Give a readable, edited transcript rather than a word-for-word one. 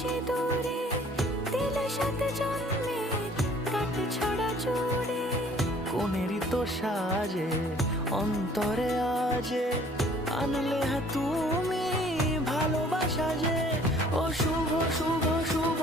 সিঁদুরে দিলে সাথে জন্মের কাট ছড়া জুড়ে। কোনেরই তো সাজে অন্তরে আজে আনলে তুমি ভালোবাসা যে। ও শুভ শুভ শুভ